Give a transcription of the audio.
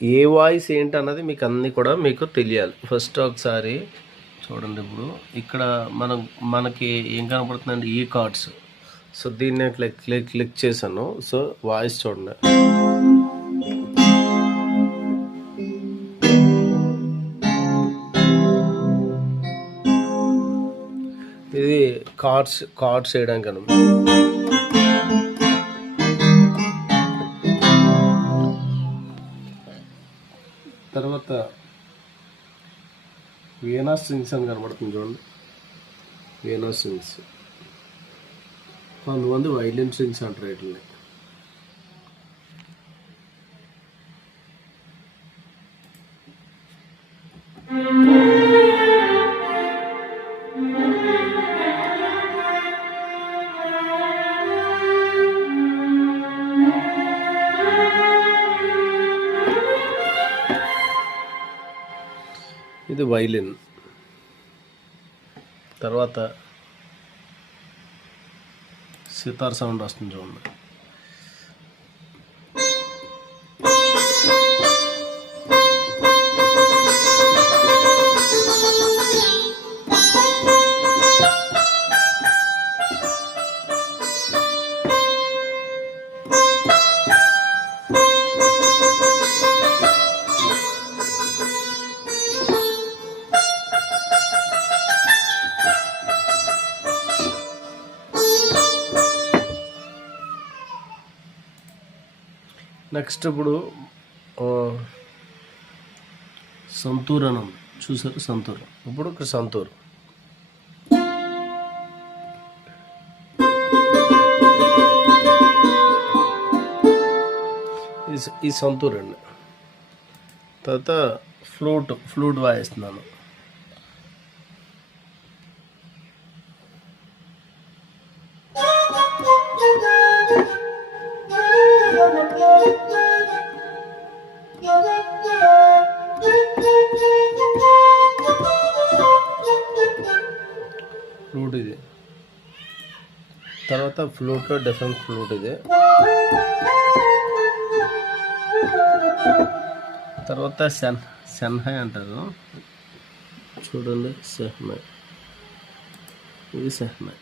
ఏ voice ఏంటి అన్నది మీకు అన్నీ కూడా మీకు తెలియాలి. ఫస్ట్ ఒకసారి చూడండి. ఇప్పుడు ఇక్కడ మనకి ఏం కనపడుతుందండి? ఈ కార్డ్స్. సో దీన్ని నేను క్లిక్ చేశాను. సో వాయిస్ చూడండి. ఇది కార్డ్స్ వేయడానికి అనమాట. తర్వాత వీణా స్ట్రింగ్స్ అని కనబడుతుంది చూడండి. వీణా స్ట్రింగ్స్, కొంతమంది వైలిన్ స్ట్రింగ్స్ అంటారు వీటిని. ఇది వైలిన్. తర్వాత సితార్ సౌండ్ వస్తుంది చూడండి. నెక్స్ట్ ఇప్పుడు సంతూర్ అని ఉంది చూసారు, సంతూర్. ఇప్పుడు ఇక్కడ సంతూర్, ఈ సంతూర్ అండి. తర్వాత ఫ్లూట్ వాయిస్తున్నాను. ఫ్లూట్ ఇది. తర్వాత ఫ్లూట్లో డిఫరెంట్ ఫ్లూట్ ఇది. తర్వాత సెన్హై అంటారు చూడండి. సెహ్నాయ్, ఇది సెహ్నాయ్.